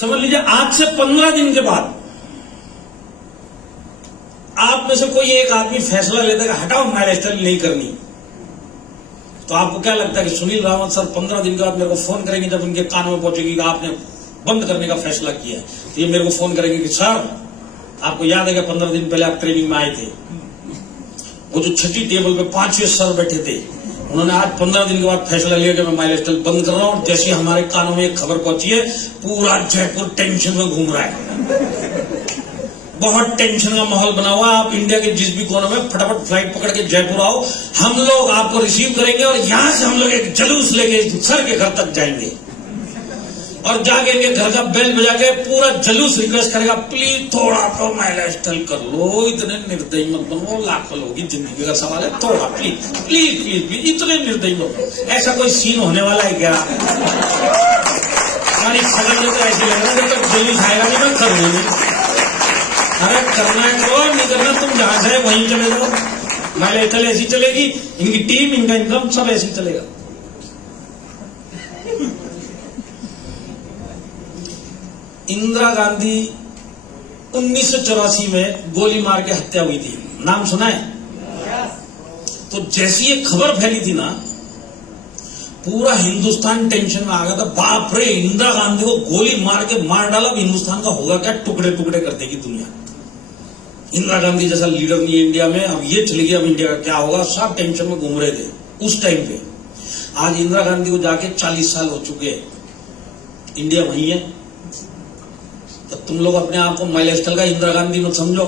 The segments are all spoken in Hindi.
समझ लीजिए आज से 15 दिन के बाद आप में से कोई एक आदमी फैसला लेता है कि हटाओ मैरिज नहीं करनी, तो आपको क्या लगता है कि सुनील रावत सर 15 दिन के बाद मेरे को फोन करेंगे जब उनके कानों में पहुंचेगी कि आपने बंद करने का फैसला किया है, तो ये मेरे को फोन करेंगे कि सर आपको याद है कि 15 दिन पहले आप ट्रेनिंग में आए थे, वो जो छठी टेबल पे 5 सर बैठे थे, उन्होंने आज 15 दिन के बाद फैसला लिया कि मैं माइलस्टाइल बंद कर रहा हूं। जैसे हमारे कानों में एक खबर पहुंची है, पूरा जयपुर टेंशन में घूम रहा है, बहुत टेंशन का माहौल बना हुआ। आप इंडिया के जिस भी कोने में फटाफट फ्लाइट पकड़ के जयपुर आओ, हम लोग आपको रिसीव करेंगे और यहां से हम लोग एक जुलूस लेके सर के घर तक जाएंगे और जाके इनके घर का बेल बजा के पूरा जुलूस रिक्वेस्ट करेगा, प्लीज थोड़ा तो माइलस्टाइल कर लो, इतने निर्दयी मत बनो, लाखों लोगों की जिंदगी का सवाल है, थोड़ा प्लीज प्लीज प्लीज प्लीज, इतने निर्दयी मत बनो। ऐसा कोई सीन होने वाला है क्या? हमारी सगन में तो ऐसे लग रहा है जब तक जुलूस आएगा नहीं मैं कर लूंगी। अरे करना है करो, नहीं करना तुम जहां से वहीं चले जाओ। माइलस्टाइल ऐसी चलेगी, इनकी टीम इनका इनकम सब ऐसी चलेगा। इंदिरा गांधी 1984 में गोली मार के हत्या हुई थी, नाम सुना है? तो जैसी ये खबर फैली थी ना, पूरा हिंदुस्तान टेंशन में आ गया था। बाप रे, इंदिरा गांधी को गोली मार के मार डाला, अब हिंदुस्तान का होगा क्या, टुकड़े टुकड़े कर देगी दुनिया। इंदिरा गांधी जैसा लीडर नहीं है इंडिया में, अब ये चली गई, अब इंडिया का क्या होगा, सब टेंशन में घूम रहे थे उस टाइम पे। आज इंदिरा गांधी को जाके 40 साल हो चुके हैं, इंडिया वही है। तो तुम लोग अपने आप को माइलस्टाइल का इंदिरा गांधी मत समझो,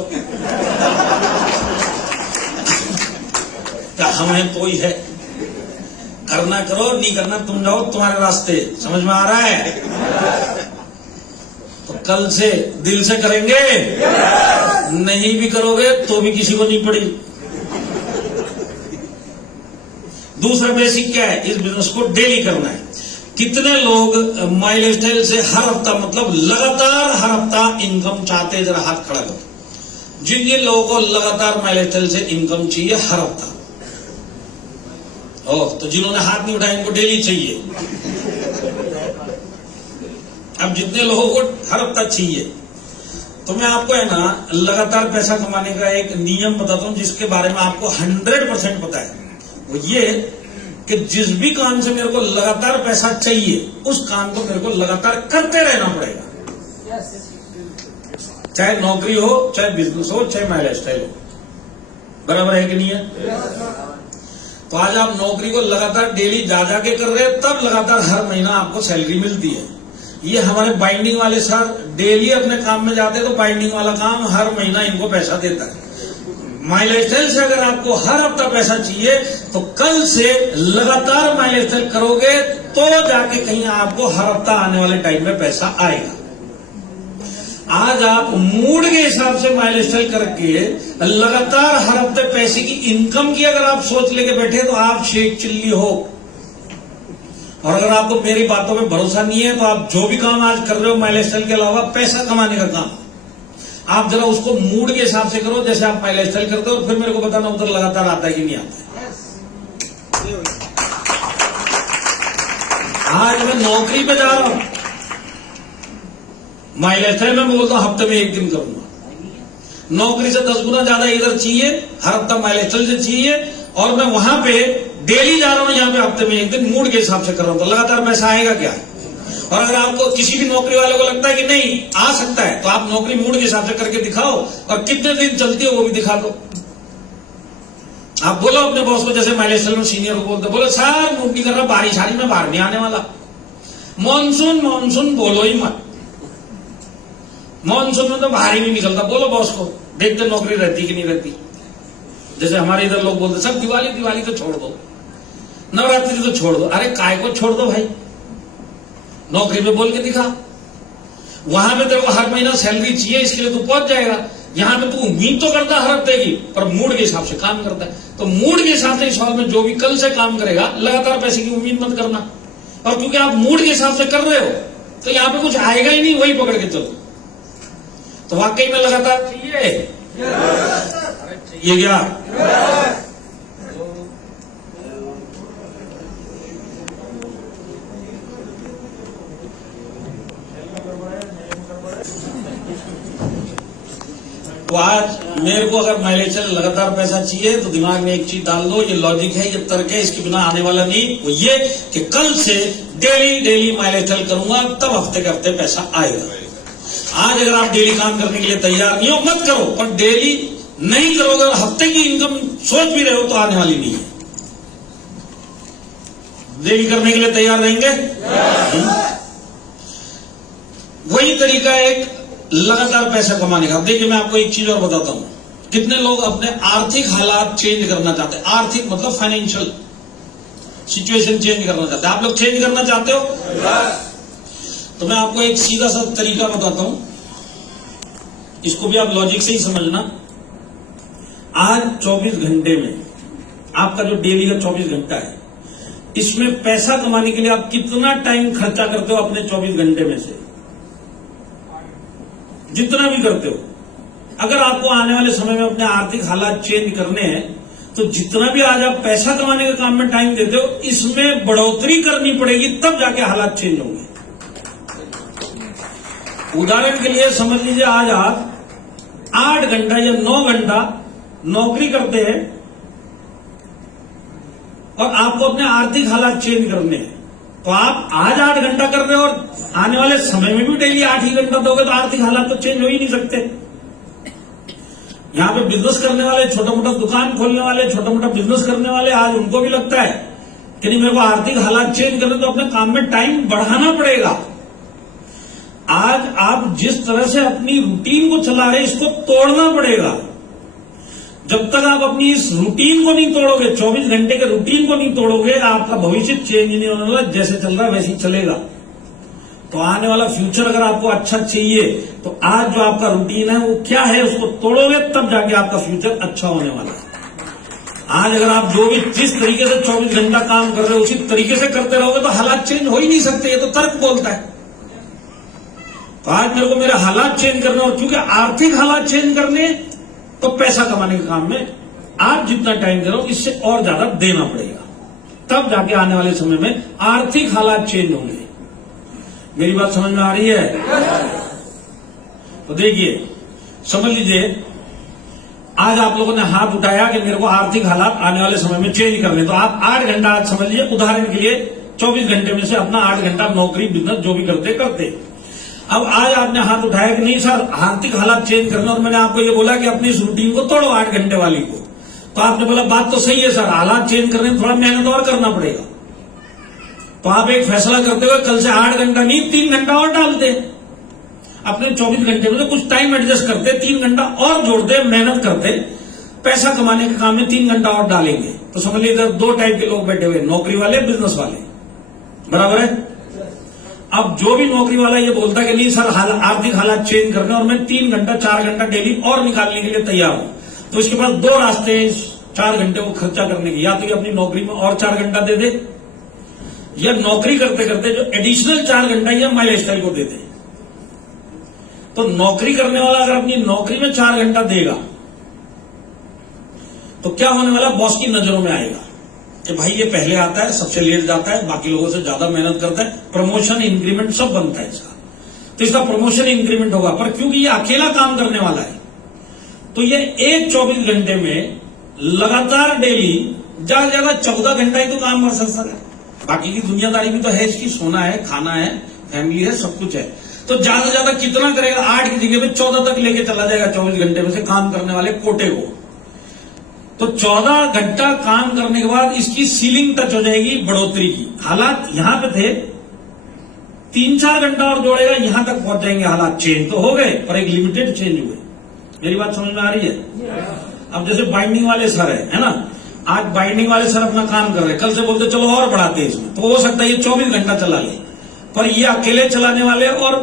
क्या हम हैं कोई है, करना करो, नहीं करना तुम जाओ तुम्हारे रास्ते। समझ में आ रहा है? तो कल से दिल से करेंगे, नहीं भी करोगे तो भी किसी को नहीं पड़ी। दूसरा बेसिक क्या है, इस बिजनेस को डेली करना है। कितने लोग माइलस्टाइल से हर हफ्ता, मतलब लगातार हर हफ्ता इनकम चाहते हैं? जरा हाथ खड़ा करो जिन जिन लोगों को लगातार माइलस्टाइल से इनकम चाहिए हर हफ्ता। तो जिन्होंने हाथ नहीं उठाया इनको डेली चाहिए। अब जितने लोगों को हर हफ्ता चाहिए, तो मैं आपको है ना लगातार पैसा कमाने का एक नियम बताता हूं जिसके बारे में आपको 100% पता है। वो ये कि जिस भी काम से मेरे को लगातार पैसा चाहिए, उस काम को मेरे को लगातार करते रहना पड़ेगा। चाहे नौकरी हो, चाहे बिजनेस हो, चाहे माइलस्टाइल हो। बराबर है कि नहीं है? तो आज आप नौकरी को लगातार डेली जा के कर रहे हैं, तब लगातार हर महीना आपको सैलरी मिलती है। ये हमारे बाइंडिंग वाले सर डेली अपने काम में जाते हैं, तो बाइंडिंग वाला काम हर महीना इनको पैसा देता है। माइलस्टाइल से अगर आपको हर हफ्ता पैसा चाहिए, तो कल से लगातार माइलस्टाइल करोगे तो जाके कहीं आपको हर हफ्ता आने वाले टाइम में पैसा आएगा। आज आप मूड के हिसाब से माइलस्टाइल करके लगातार हर हफ्ते पैसे की इनकम की अगर आप सोच लेके बैठे, तो आप शेख चिल्ली हो। और अगर आपको मेरी बातों पे भरोसा नहीं है, तो आप जो भी काम आज कर रहे हो माइलस्टाइल के अलावा पैसा कमाने का काम, आप जरा उसको मूड के हिसाब से करो जैसे आप माइलस्टाइल करते हो, और फिर मेरे को बताना उधर लगातार आता है कि नहीं आता है। आज मैं नौकरी पे जा रहा हूं, माइलस्टाइल में मैं बोलता हूं हफ्ते में 1 दिन करूंगा। नौकरी से 10 गुना ज्यादा इधर चाहिए, हर हफ्ता माइलस्टाइल से चाहिए, और मैं वहां पे डेली जा रहा हूं, यहाँ पे हफ्ते में 1 दिन मूड के हिसाब से कर रहा हूं, तो लगातार पैसा आएगा क्या? और अगर आपको किसी भी नौकरी वाले को लगता है कि नहीं आ सकता है, तो आप नौकरी मूड के हिसाब से करके दिखाओ, और कितने दिन चलती है वो भी दिखा दो। आप बोलो अपने बॉस को, जैसे माइलस्टाइल में सीनियर को बोलते, बोलो सर मूड नहीं कर रहा, बारिश आ रही, मैं बाहर नहीं आने वाला। मानसून मानसून बोलो ही मत, मानसून में तो बाहर ही नहीं निकलता। बोलो बॉस को, देखते नौकरी रहती कि नहीं रहती। जैसे हमारे इधर लोग बोलते सब दिवाली दिवाली तो छोड़ दो, नवरात्रि तो छोड़ दो। अरे काय को छोड़ दो भाई, नौकरी पे बोल के दिखा। वहां पे तेरे को हर महीना सैलरी चाहिए, इसके लिए तू पहुंच जाएगा। यहां पे तू उम्मीद तो करता है हर हफ्ते की, पर मूड के हिसाब से काम करता है। तो मूड के हिसाब से इस साल में जो भी कल से काम करेगा, लगातार पैसे की उम्मीद मत करना। और क्योंकि आप मूड के हिसाब से कर रहे हो, तो यहां पे कुछ आएगा ही नहीं, वही पकड़ के चलो। तो वाकई में लगातार चाहिए, ये क्या तो आज मेरे को अगर माइलेज से लगातार पैसा चाहिए तो दिमाग में एक चीज डाल दो, ये लॉजिक है, ये तर्क है, इसके बिना आने वाला नहीं। वो ये कि कल से डेली माइलेज चल करूंगा, तब हफ्ते के हफ्ते पैसा आएगा। आज अगर आप डेली काम करने के लिए तैयार नहीं हो, मत करो, पर डेली नहीं करोगे और हफ्ते की इनकम सोच भी रहे हो तो आने वाली नहीं है। डेली करने के लिए तैयार रहेंगे? वही तरीका एक लगातार पैसा कमाने का। देखिए मैं आपको एक चीज और बताता हूं, कितने लोग अपने आर्थिक हालात चेंज करना चाहते हैं। आर्थिक मतलब फाइनेंशियल सिचुएशन चेंज करना चाहते हैं। आप लोग चेंज करना चाहते हो? तो मैं आपको एक सीधा सा तरीका बताता हूं, इसको भी आप लॉजिक से ही समझना। आज 24 घंटे में आपका जो डेली का 24 घंटा है, इसमें पैसा कमाने के लिए आप कितना टाइम खर्चा करते हो अपने 24 घंटे में से? जितना भी करते हो। अगर आपको आने वाले समय में अपने आर्थिक हालात चेंज करने हैं तो जितना भी आज आप पैसा कमाने के काम में टाइम देते हो, इसमें बढ़ोतरी करनी पड़ेगी, तब जाके हालात चेंज होंगे। उदाहरण के लिए समझ लीजिए, आज आप 8 घंटा या 9 घंटा नौकरी करते हैं और आपको अपने आर्थिक हालात चेंज करने हैं, तो आप आज 8 घंटा कर रहे हो और आने वाले समय में भी डेली 8 ही घंटा दोगे तो आर्थिक हालात तो चेंज हो ही नहीं सकते। यहां पे बिजनेस करने वाले, छोटा मोटा दुकान खोलने वाले, छोटा मोटा बिजनेस करने वाले, आज उनको भी लगता है कि नहीं, मेरे को आर्थिक हालात चेंज करने तो अपने काम में टाइम बढ़ाना पड़ेगा। आज आप जिस तरह से अपनी रूटीन को चला रहे हैं, इसको तोड़ना पड़ेगा। जब तक आप अपनी इस रूटीन को नहीं तोड़ोगे, 24 घंटे के रूटीन को नहीं तोड़ोगे, आपका भविष्य चेंज नहीं होने वाला। जैसे चल रहा है वैसे ही चलेगा। तो आने वाला फ्यूचर अगर आपको अच्छा चाहिए तो आज जो आपका रूटीन है वो क्या है, उसको तोड़ोगे, तब जाके आपका फ्यूचर अच्छा होने वाला है। आज अगर आप जो भी जिस तरीके से 24 घंटा काम कर रहे हो उसी तरीके से करते रहोगे तो हालात चेंज हो ही नहीं सकते। ये तो तर्क बोलता है। तो आज मेरे को मेरे हालात चेंज करने, और क्योंकि आर्थिक हालात चेंज करने तो पैसा कमाने के काम में आप जितना टाइम दे रहे हो इससे और ज्यादा देना पड़ेगा, तब जाके आने वाले समय में आर्थिक हालात चेंज होंगे। मेरी बात समझ में आ रही है? तो देखिए, समझ लीजिए, आज आप लोगों ने हाथ उठाया कि मेरे को आर्थिक हालात आने वाले समय में चेंज करने, तो आप 8 घंटा आज समझ लीजिए, उदाहरण के लिए 24 घंटे में से अपना 8 घंटा नौकरी बिजनेस जो भी करते। अब आज आपने हाथ उठाया कि नहीं सर, आर्थिक हालात चेंज करना, और मैंने आपको ये बोला कि अपनी इस रूटीन को तोड़ो 8 घंटे वाली को। तो आपने बोला बात तो सही है सर, हालात चेंज करने में थोड़ा मेहनत और करना पड़ेगा। तो आप एक फैसला करते हुए कल से 8 घंटा नहीं 3 घंटा और डालते, अपने 24 घंटे में से कुछ टाइम एडजस्ट करते, 3 घंटा और जोड़ते, मेहनत करते, पैसा कमाने के काम में 3 घंटा और डालेंगे। तो समझ लीजिए इधर 2 टाइप के लोग बैठे हुए, नौकरी वाले, बिजनेस वाले, बराबर है। अब जो भी नौकरी वाला ये बोलता है कि नहीं सर, आर्थिक हालात चेंज करने और मैं 3 घंटा 4 घंटा डेली और निकालने के लिए तैयार हूं, तो इसके पास 2 रास्ते हैं 4 घंटे को खर्चा करने के। या तो ये अपनी नौकरी में और 4 घंटा दे दे, या नौकरी करते करते जो एडिशनल 4 घंटा या माई लाइफस्टाइल को दे दे। तो नौकरी करने वाला अगर अपनी नौकरी में 4 घंटा देगा तो क्या होने वाला, बॉस की नजरों में आएगा कि भाई ये पहले आता है, सबसे लेट जाता है, बाकी लोगों से ज्यादा मेहनत करता है, प्रमोशन इंक्रीमेंट सब बनता है इसका, तो इसका प्रमोशन इंक्रीमेंट होगा। पर क्योंकि ये अकेला काम करने वाला है तो ये एक 24 घंटे में लगातार डेली ज्यादा से ज्यादा 14 घंटा ही तो काम कर सकता है। बाकी की दुनियादारी भी तो है इसकी, सोना है, खाना है, फैमिली है, सब कुछ है। तो ज्यादा से ज्यादा कितना करेगा, 8 की जगह पे 14 तक लेके चला जाएगा 24 घंटे में से काम करने वाले कोटे को। तो 14 घंटा काम करने के बाद इसकी सीलिंग टच हो जाएगी बढ़ोतरी की। हालात यहां पे थे, 3-4 घंटा और जोड़ेगा, यहां तक पहुंच जाएंगे। हालात चेंज तो हो गए पर एक लिमिटेड चेंज हुए। मेरी बात समझ में आ रही है? अब जैसे बाइंडिंग वाले सर है ना, आज बाइंडिंग वाले सर अपना काम कर रहे हैं, कल से बोलते चलो और बढ़ाते हैं इसमें, तो हो सकता है ये 24 घंटा चला ले, पर ये अकेले चलाने वाले और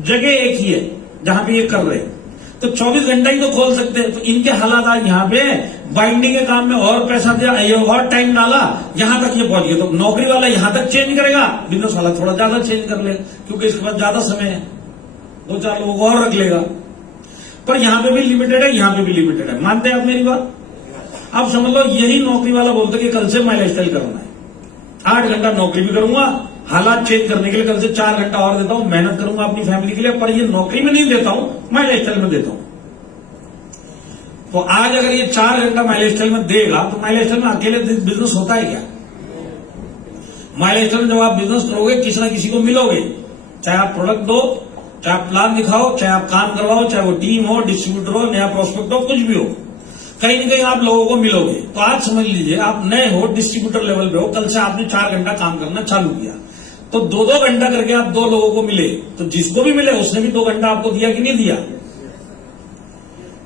जगह एक ही है जहां पे ये कर रहे हैं, तो 24 घंटा ही तो खोल सकते हैं। तो इनके हालात आज यहाँ पे बाइंडिंग के काम में और पैसा दिया, ये और टाइम डाला, यहां तक ये पहुंच गया। तो नौकरी वाला यहां तक चेंज करेगा, बिजनेस वाला थोड़ा ज्यादा चेंज कर लेगा, क्योंकि इसके पास ज्यादा समय है, 2-4 लोग और रख लेगा। पर यहां पे भी लिमिटेड है, यहां पे भी लिमिटेड है। मानते हैं आप मेरी बात? अब समझ लो यही नौकरी वाला बोलता कि कल से माई लाइफस्टाइल करना है, 8 घंटा नौकरी भी करूंगा, हालात चेंज करने के लिए कल से 4 घंटा और देता हूं, मेहनत करूंगा अपनी फैमिली के लिए, पर ये नौकरी में नहीं देता हूं, माई लाइफस्टाइल में देता हूं। तो आज अगर ये 4 घंटा माइलस्टाइल में देगा तो माइलस्टाइल में अकेले बिजनेस होता है क्या? माइलस्टाइल में जब आप बिजनेस करोगे किसी ना किसी को मिलोगे, चाहे आप प्रोडक्ट दो, चाहे आप प्लान दिखाओ, चाहे आप काम करवाओ, चाहे वो टीम हो, डिस्ट्रीब्यूटर हो, नया प्रोस्पेक्ट हो, कुछ भी हो, कहीं न कहीं आप लोगों को मिलोगे। तो आज समझ लीजिए आप नए हो, डिस्ट्रीब्यूटर लेवल पे हो, कल से आपने 4 घंटा काम करना चालू किया, तो 2-2 घंटा करके आप 2 लोगों को मिले, तो जिसको भी मिले उसने भी 2 घंटा आपको दिया कि नहीं दिया?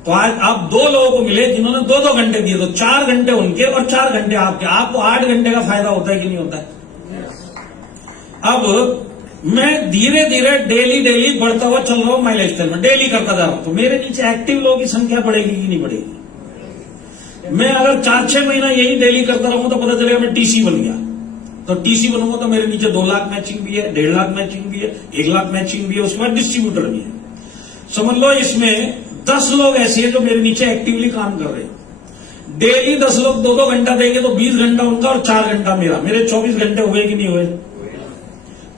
तो आज आप 2 लोगों को मिले जिन्होंने 2-2 घंटे दिए, तो 4 घंटे उनके और 4 घंटे आपके, आपको 8 घंटे का फायदा होता है कि नहीं होता है? अब मैं धीरे धीरे डेली बढ़ता हुआ चल रहा हूं माइलस्टाइल में, डेली करता जा रहा हूं, तो मेरे नीचे एक्टिव लोगों की संख्या बढ़ेगी कि नहीं बढ़ेगी? मैं अगर 4-6 महीना यही डेली करता रहूंगा तो पता चलेगा मैं टीसी बन गया। तो टीसी बनूंगा तो मेरे नीचे 2 लाख मैचिंग भी है, 1.5 लाख मैचिंग भी है, 1 लाख मैचिंग भी है, उसके बाद डिस्ट्रीब्यूटर भी है। समझ लो इसमें 10 लोग ऐसे हैं जो मेरे नीचे एक्टिवली काम कर रहे हैं। डेली 10 लोग 2-2 घंटा देंगे तो 20 घंटा उनका और 4 घंटा मेरा, मेरे 24 घंटे हुए कि नहीं हुए?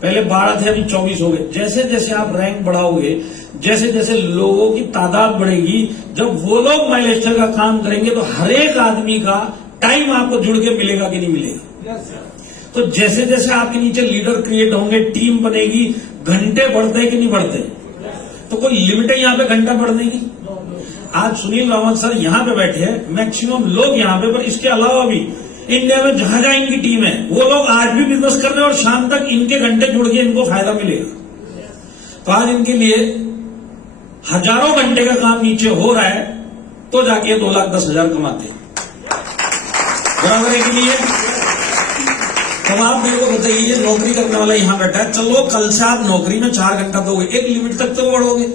पहले 12 थे, अभी 24 हो गए। जैसे जैसे आप रैंक बढ़ाओगे, जैसे जैसे लोगों की तादाद बढ़ेगी, जब वो लोग माइलस्टाइल का काम करेंगे तो हर एक आदमी का टाइम आपको जुड़ के मिलेगा कि नहीं मिलेगा? तो जैसे जैसे आपके नीचे लीडर क्रिएट होंगे, टीम बनेगी, घंटे बढ़ते कि नहीं बढ़ते? तो कोई लिमिट है यहाँ पे घंटा बढ़ने की? आज सुनील रावत सर यहाँ पे बैठे हैं, मैक्सिमम लोग यहाँ पे, पर इसके अलावा भी इंडिया में जहां जहां इनकी टीम है वो लोग आज भी बिजनेस कर रहे हैं और शाम तक इनके घंटे जुड़ के इनको फायदा मिलेगा। तो आज इनके लिए हजारों घंटे का काम नीचे हो रहा है तो जाके 2,10,000 कमाते हैं। बराबर है कि नहीं है? तो आप मेरे को बताइए, नौकरी करने वाला यहां बैठा है, चलो कल से आप नौकरी में 4 घंटा दोगे, एक लिमिट तक तो बढ़ोगे।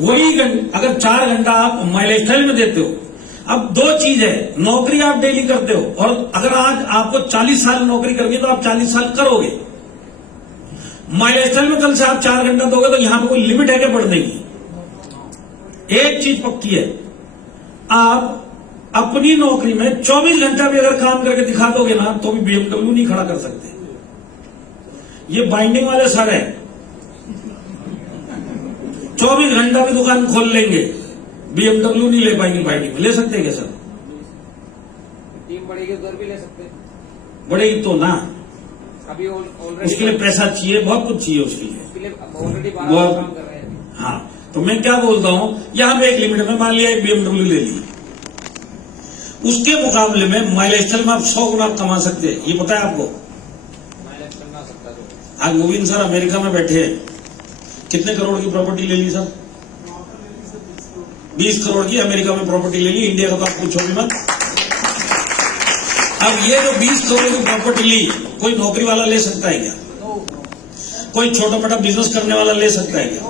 वही अगर 4 घंटा आप माइलस्टाइल में देते हो, अब 2 चीज है, नौकरी आप डेली करते हो और अगर आज आपको 40 साल नौकरी करनी है तो आप 40 साल करोगे। माइलस्टाइल में कल से आप 4 घंटा दोगे तो यहां पे कोई लिमिट है क्या बढ़ने की? एक चीज पक्की है, आप अपनी नौकरी में 24 घंटा भी अगर काम करके दिखा दोगे ना तो भी बीएमडब्ल्यू नहीं खड़ा कर सकते। ये बाइंडिंग वाले सर है, 24 घंटा भी दुकान खोल लेंगे, बीएमडब्ल्यू नहीं ले पाएंगे। बाइंडिंग में ले सकते हैं क्या सर? टीम बढ़ेगी उधर भी ले सकते हैं। बढ़ेगी तो ना, अभी उसके लिए पैसा चाहिए, बहुत कुछ चाहिए उसके लिए ऑलरेडी काम कर रहे हैं। हाँ, तो मैं क्या बोलता हूं, यहां पे एक लिमिट में मान लिया एक बीएमडब्ल्यू ले ली, उसके मुकाबले में माइलस्टाइल में आप 100 गुना कमा सकते हैं। ये पता है आपको? माइलस्टाइल ना सकता है। आज मुबीन सर अमेरिका में बैठे हैं, कितने करोड़ की प्रॉपर्टी ले ली सर? 20 करोड़ की अमेरिका में प्रॉपर्टी ले ली। इंडिया का तो आप पूछो भी मत। अब ये जो 20 करोड़ की प्रॉपर्टी ली, कोई नौकरी वाला ले सकता है क्या? कोई छोटा मोटा बिजनेस करने वाला ले सकता है क्या?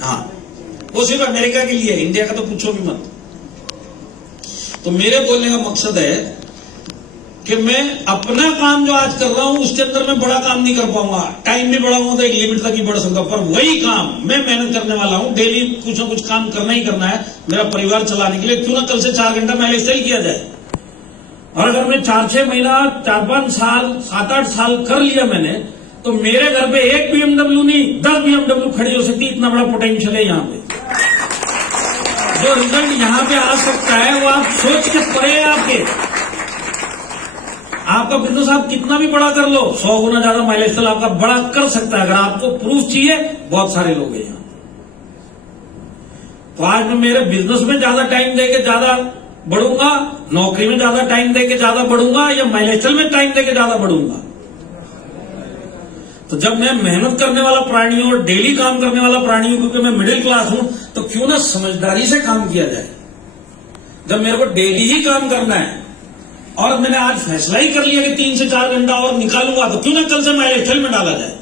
हाँ, वो सिर्फ अमेरिका के लिए, इंडिया का तो पूछो भी मत। तो मेरे बोलने का मकसद है कि मैं अपना काम जो आज कर रहा हूं उसके अंदर मैं बड़ा काम नहीं कर पाऊंगा, टाइम भी बढ़ाऊंगा तो एक लिमिट तक ही बढ़ सकता हूं, पर वही काम मैं मेहनत करने वाला हूं, डेली कुछ ना कुछ काम करना ही करना है मेरा परिवार चलाने के लिए। क्यों ना कल से 4 घंटा माइलस्टाइल किया जाए। और अगर मैं 4-6 महीना, 4-5 साल, 7-8 साल कर लिया मैंने, तो मेरे घर पे एक बीएमडब्ल्यू नहीं 10 बीएमडब्ल्यू खड़ी हो सकती, इतना बड़ा पोटेंशियल है यहाँ पे। जो रिजल्ट यहाँ पे आ सकता है वो आप सोच के परे है आपके। आपका बिजनेस आप कितना भी बड़ा कर लो, 100 गुना ज्यादा माइलस्टाइल आपका बड़ा कर सकता है। अगर आपको प्रूफ चाहिए, बहुत सारे लोग हैं यहां। तो आज मैं मेरे बिजनेस में ज्यादा टाइम देके ज्यादा बढ़ूंगा, नौकरी में ज्यादा टाइम देके ज्यादा बढ़ूंगा, या माइलस्टाइल में टाइम देके ज्यादा बढ़ूंगा? तो जब मैं मेहनत करने वाला प्राणी हूं और डेली काम करने वाला प्राणी हूं, क्योंकि मैं मिडिल क्लास हूं, तो क्यों ना समझदारी से काम किया जाए। जब मेरे को डेली ही काम करना है और मैंने आज फैसला ही कर लिया कि 3 से 4 घंटा और निकालूंगा, तो क्यों ना कल से माइलस्टाइल में डाला जाए।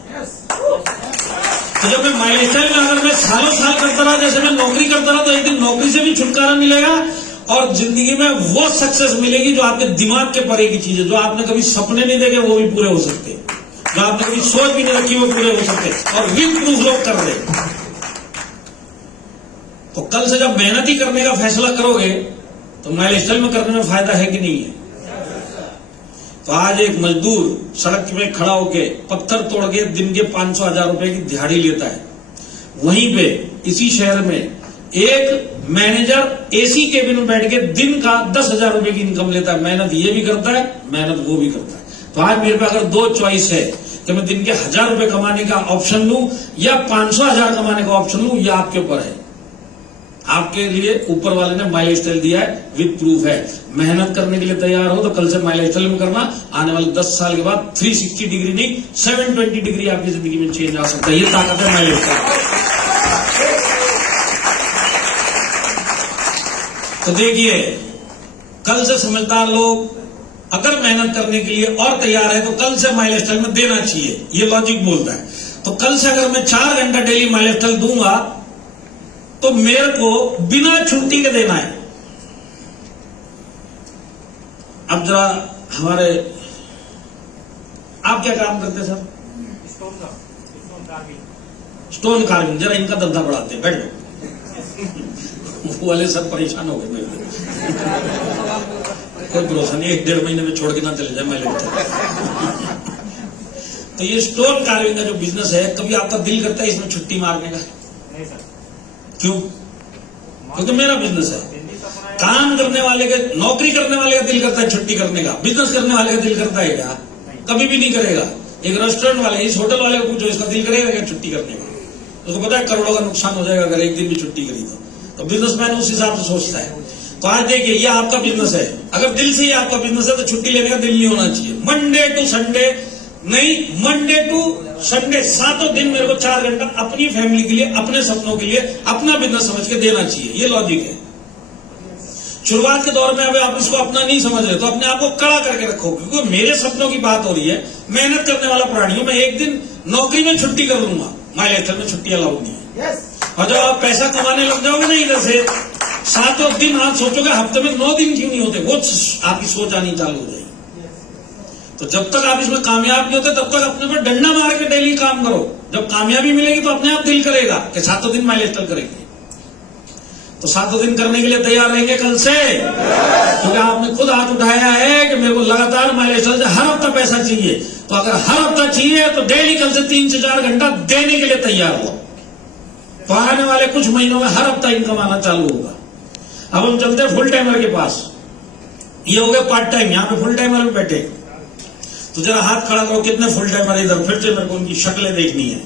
तो जब मैं माइलस्टाइल में अगर मैं सालों साल करता रहा, जैसे मैं नौकरी करता रहा, तो एक दिन नौकरी से भी छुटकारा मिलेगा और जिंदगी में वो सक्सेस मिलेगी जो आपके दिमाग के परे की चीज है, जो आपने कभी सपने नहीं देखे वो भी पूरे हो सकते, जो आपने कभी सोच भी नहीं रखी वो पूरे हो सकते, और विद प्रूफ लोग कर रहे। तो कल से जब मेहनत ही करने का फैसला करोगे तो माइलस्टाइल में करने में फायदा है कि नहीं है? तो आज एक मजदूर सड़क में खड़ा होके पत्थर तोड़ के दिन के 500-1000 रुपए की दिहाड़ी लेता है, वहीं पे इसी शहर में एक मैनेजर एसी केबिन में बैठ के दिन का 10,000 रुपए की इनकम लेता है। मेहनत ये भी करता है, मेहनत वो भी करता है। तो आज मेरे पे अगर दो चॉइस है कि मैं दिन के 1,000 रुपए कमाने का ऑप्शन लूं या 500,000 कमाने का ऑप्शन लूं, ये आपके ऊपर है। आपके लिए ऊपर वाले ने माई लाइफस्टाइल दिया है, विद प्रूफ है। मेहनत करने के लिए तैयार हो तो कल से माई लाइफस्टाइल में करना। आने वाले 10 साल के बाद 360 डिग्री नहीं 720 डिग्री आपकी जिंदगी में चेंज आ सकता है। ये ताकत है माई लाइफस्टाइल। तो देखिए, कल से समझदार लोग अगर मेहनत करने के लिए और तैयार है तो कल से माई लाइफस्टाइल में देना चाहिए, ये लॉजिक बोलता है। तो कल से अगर मैं 4 घंटा डेली माई लाइफस्टाइल दूंगा तो मेरे को बिना छुट्टी के देना है। अब जरा हमारे, आप क्या काम करते हैं सर? Stone carving. जरा इनका धंधा बढ़ाते हैं, बैठो। वो वाले सर परेशान हो गए मेरे को। कोई भरोसा नहीं, 1-1.5 महीने में छोड़ के ना चले जाए मैं लेकर। तो ये स्टोन कार्विंग का जो बिजनेस है, कभी आपका दिल करता है इसमें छुट्टी मारने का? नहीं सर। क्यों? क्योंकि मेरा बिजनेस है। काम करने वाले के, नौकरी करने वाले का दिल करता है छुट्टी करने का, बिजनेस करने वाले का दिल करता है क्या? कभी भी नहीं करेगा। एक रेस्टोरेंट वाले, इस होटल वाले को पूछो, इसका दिल करेगा क्या छुट्टी करने का? उसको पता है करोड़ों का नुकसान हो जाएगा अगर एक दिन भी छुट्टी करी तो बिजनेसमैन उस हिसाब से सोचता है। तो आज देखिए, ये आपका बिजनेस है। अगर दिल से ही आपका बिजनेस है तो छुट्टी लेने का दिल नहीं होना चाहिए। मंडे टू संडे नहीं, मंडे टू संडे 7 दिन मेरे को 4 घंटा अपनी फैमिली के लिए, अपने सपनों के लिए, अपना बिजनेस समझ के देना चाहिए। ये लॉजिक है। शुरुआत के दौर में अभी आप इसको अपना नहीं समझ रहे तो अपने आप को कड़ा करके रखो, क्योंकि मेरे सपनों की बात हो रही है। मेहनत करने वाला प्राणी हूं मैं। एक दिन नौकरी में छुट्टी कर लूंगा, माई लाइफस्टाइल में छुट्टी अलाउड नहीं है। और जब आप पैसा कमाने लग जाओगे ना इधर से, 7 दिन आप सोचोगे हफ्ते में 9 दिन क्यों नहीं होते, वो आपकी सोच आनी चालू हो जाएगी। तो जब तक आप इसमें कामयाब नहीं होते तब तक अपने पर डंडा मार के डेली काम करो। जब कामयाबी मिलेगी तो अपने आप दिल करेगा कि 7 दिन माई लाइफस्टाइल करेंगे। तो 7 दिन करने के लिए तैयार रहेंगे कल से? क्योंकि आपने खुद हाथ उठाया है कि मेरे को लगातार माई लाइफस्टाइल से हर हफ्ता पैसा चाहिए। तो अगर हर हफ्ता चाहिए तो डेली कल से 3 से 4 घंटा देने के लिए तैयार हो। तो आने वाले कुछ महीनों में हर हफ्ता इनकम आना चालू होगा। अब हम चलते हैं फुल टाइमर के पास। ये हो गया पार्ट टाइम, यहां पे फुल टाइमर में बैठे। तो जरा हाथ खड़ा करो, कितने फुल टाइमर इधर? फिर से मेरे को उनकी शक्लें देखनी है।